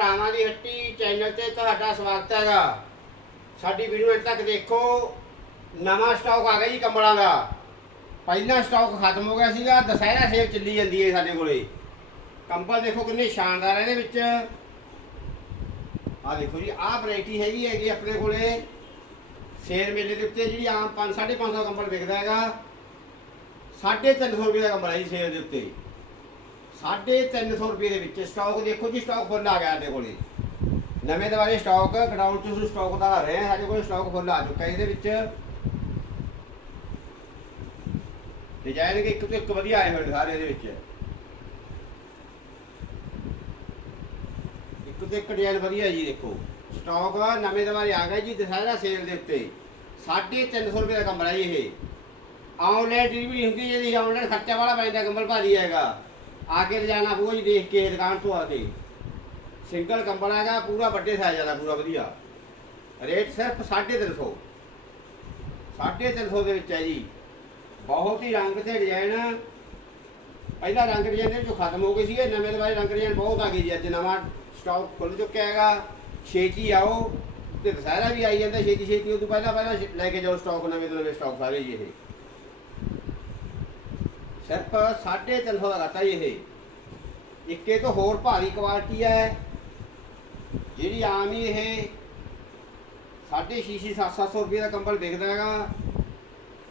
ਭਰਾਵਾਂ ਦੀ ਹੱਟੀ ਚੈਨਲ ਤੇ ਤੁਹਾਡਾ ਸਵਾਗਤ ਹੈਗਾ। ਸਾਡੀ ਵੀਡੀਓ ਅੰਤ ਤੱਕ ਦੇਖੋ, ਨਵਾਂ ਸਟਾਕ ਆ ਗਿਆ ਜੀ ਕੰਬਲਾਂ ਦਾ। ਪਹਿਲਾ ਸਟਾਕ ਖਤਮ ਹੋ ਗਿਆ ਸੀਗਾ, ਦਸਹਿਰਾ ਸੇਲ ਚੱਲੀ ਜਾਂਦੀ ਹੈ ਸਾਡੇ ਕੋਲੇ। ਕੰਬਲ ਦੇਖੋ ਕਿੰਨੇ ਸ਼ਾਨਦਾਰ ਹੈ ਇਹਦੇ ਵਿੱਚ। ਆ ਦੇਖੋ ਜੀ, ਆਹ ਵੈਰਾਈਟੀ ਹੈਗੀ ਹੈਗੀ ਆਪਣੇ ਕੋਲੇ। ਸੇਰ ਮੇਲੇ ਦੇ ਉੱਤੇ ਜਿਹੜੀ ਆਮ 5 550 ਕੰਬਲ ਵਿਕਦਾ ਹੈਗਾ। 350 ਰੁਪਏ ਦਾ ਕੰਬਲ ਹੈ ਜੀ ਸੇਲ ਦੇ ਉੱਤੇ। 350 ਰੁਪਏ ਦੇ ਵਿੱਚ ਸਟਾਕ ਦੇਖੋ ਜੀ ਸਟਾਕ ਫੁੱਲ ਆ ਗਿਆ ਸਾਡੇ ਕੋਲੇ। ਨਵੇਂ ਦੁਆਰੇ ਸਟਾਕ ਗਡਾਊਨ 'ਚ ਸਟਾਕ ਦਾ ਰਹੇ ਹਾਂ, ਸਾਡੇ ਕੋਲ ਸਟਾਕ ਫੁੱਲ ਆ ਚੁੱਕਾ ਇਹਦੇ ਵਿੱਚ ਡਿਜ਼ਾਈਨ ਕਿ ਇੱਕ ਤੋਂ ਇੱਕ ਵਧੀਆ ਆਏ ਹੋਏ ਸਾਰੇ ਇਹਦੇ ਵਿੱਚ। ਇੱਕ ਤੋਂ ਇੱਕ ਡਿਜ਼ਾਈਨ ਵਧੀਆ ਜੀ ਦੇਖੋ। ਸਟਾਕ ਨਵੇਂ ਦੁਆਰੇ ਆ ਗਿਆ ਜੀ ਦਸਹਿਰਾ ਸੇਲ ਦੇ ਉੱਤੇ। 350 ਰੁਪਏ ਦਾ ਕਮਰਾ ਜੀ ਇਹ। ਆਨਲਾਈਨ ਡਿਲੀਵਰੀ ਹੁੰਦੀ ਹੈ ਜੀ ਆਨਲਾਈਨ ਖਰਚਾ ਵਾਲਾ ਪੈਂਦਾ ਕੰਬਲ ਭਾਰੀ ਹੈਗਾ। ਆ ਕੇ ਜਾਣਾ ਪਊਗਾ ਜੀ ਦੇਖ ਕੇ ਦੁਕਾਨ ਤੋਂ ਆ ਕੇ ਸਿੰਗਲ ਕੰਬਲ ਹੈਗਾ ਪੂਰਾ ਵੱਡੇ ਸਾਈਜ਼ ਵਾਲਾ ਪੂਰਾ ਵਧੀਆ ਰੇਟ ਸਿਰਫ 350 350 ਦੇ ਵਿੱਚ ਹੈ ਜੀ ਬਹੁਤ ਹੀ ਰੰਗ ਤੇ ਡਿਜ਼ਾਈਨ ਪਹਿਲਾ ਰੰਗ ਡਿਜ਼ਾਈਨ ਦੇ ਜੋ ਖਤਮ ਹੋ ਗਏ ਸੀਗੇ ਨਵੇਂ ਦੁਬਾਰੇ ਰੰਗ ਡਿਜ਼ਾਈਨ ਬਹੁਤ ਆ ਗਏ ਜੀ ਅੱਜ ਨਵਾਂ ਸਟਾਕ ਖੁੱਲ ਚੁੱਕਿਆ ਹੈਗਾ ਛੇਤੀ ਆਓ ਤੇ ਦੁਸਹਿਰਾ ਵੀ ਆਈ ਜਾਂਦਾ ਛੇਤੀ ਛੇਤੀ ਉਹ ਤੋਂ ਪਹਿਲਾਂ ਪਹਿਲਾਂ ਛੇ- ਲੈ ਕੇ ਜਾਓ ਸਟਾਕ ਨਵੇਂ ਤੋਂ ਨਵੇਂ ਸਟਾਕ ਸਾਰੇ ਜੀ ਇਹ ਸਿਰਫ 350 ਦਾ ਘਾਟਾ ਜੀ ਇਹ। ਇੱਕੇ ਤੋਂ ਹੋਰ ਭਾਰੀ ਕੁਆਲਿਟੀ ਹੈ। ਜਿਹੜੀ ਆਮ ਹੀ ਇਹ 650 700 ਰੁਪਏ ਦਾ ਕੰਬਲ ਵਿਕਦਾ ਹੈਗਾ।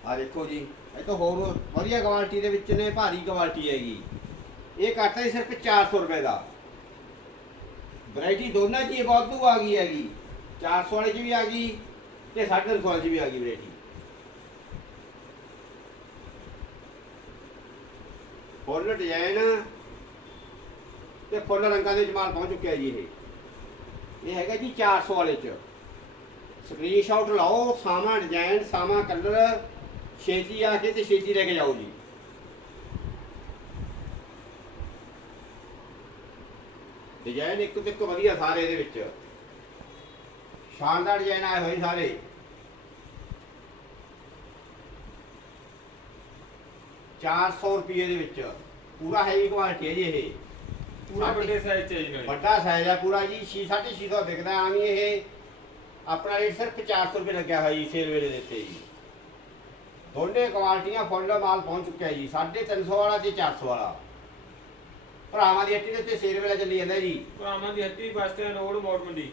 ਆ ਦੇਖੋ ਜੀ, ਇਹ ਤੋਂ ਹੋਰ ਵਧੀਆ ਕੁਆਲਿਟੀ ਦੇ ਵਿੱਚ ਨੇ, ਭਾਰੀ ਕੁਆਲਿਟੀ ਹੈਗੀ। ਇਹ ਘਾਟਾ ਹੀ ਸਿਰਫ 400 ਰੁਪਏ ਦਾ। ਵੈਰਾਈਟੀ ਦੋਨਾਂ 'ਚ ਹੀ ਵਾਧੂ ਆ ਗਈ ਹੈਗੀ। 400 ਵਾਲੇ 'ਚ ਵੀ ਆ ਗਈ ਤੇ 350 ਵਾਲੇ 'ਚ ਵੀ ਆ ਗਈ ਵੈਰਾਈਟੀ ਫੁੱਲ ਡਿਜ਼ਾਈਨ ਤੇ ਫੁੱਲ ਰੰਗਾਂ ਦੇ ਜਮਾਲ ਪਹੁੰਚ ਚੁੱਕਿਆ ਜੀ ਇਹ। ਇਹ ਹੈਗਾ ਜੀ 400 ਵਾਲੇ 'ਚ। ਸਕਰੀਨਸ਼ਾਟ ਲਾਓ ਸਾਮਾ ਡਿਜ਼ਾਈਨ ਸਾਮਾ ਕਲਰ ਛੇਤੀ ਆ ਕੇ ਤੇ ਛੇਤੀ ਲੈ ਕੇ ਜਾਓ ਜੀ। ਡਿਜ਼ਾਈਨ ਇੱਕ ਤੋਂ ਇੱਕ ਵਧੀਆ ਸਾਰੇ ਇਹਦੇ ਵਿੱਚ। ਸ਼ਾਨਦਾਰ ਡਿਜ਼ਾਈਨ ਆਏ ਹੋਏ ਸਾਰੇ। ਚਾਰ ਸੌ ਰੁਪਏ ਦੇ ਵਿੱਚ। ਪੂਰਾ ਹੈਵੀ ਕੁਆਲਿਟੀ ਹੈ ਜੀ ਇਹ। ਪੂਰਾ ਵੱਡੇ ਸਾਈਜ਼ ਚ ਹੈ ਜੀ। ਵੱਡਾ ਸਾਈਜ਼ ਹੈ ਪੂਰਾ ਜੀ 6 650 ਵਿਕਦਾ ਆਮ ਹੀ ਇਹ ਆਪਣਾ ਰੇਟ ਸਿਰਫ 400 ਰੁਪਏ ਲੱਗਿਆ ਹੋਇਆ ਜੀ ਸੇਲ ਵੇਲੇ ਦੇ ਉੱਤੇ ਜੀ। ਦੋਨੇ ਕੁਆਲਟੀਆਂ ਫੁੱਲ ਮਾਲ ਪਹੁੰਚ ਚੁੱਕਿਆ ਜੀ 350 ਵਾਲਾ ਤੇ 400 ਵਾਲਾ। ਭਰਾਵਾਂ ਦੀ ਹੱਟੀ ਦੇ ਉੱਤੇ ਸੇਲ ਵੇਲੇ ਚੱਲੀ ਜਾਂਦਾ ਜੀ। ਭਰਾਵਾਂ ਦੀ ਹੱਟੀ ਬੱਸ ਸਟੈਂਡ ਰੋਡ ਮੋੜ ਮੰਡੀ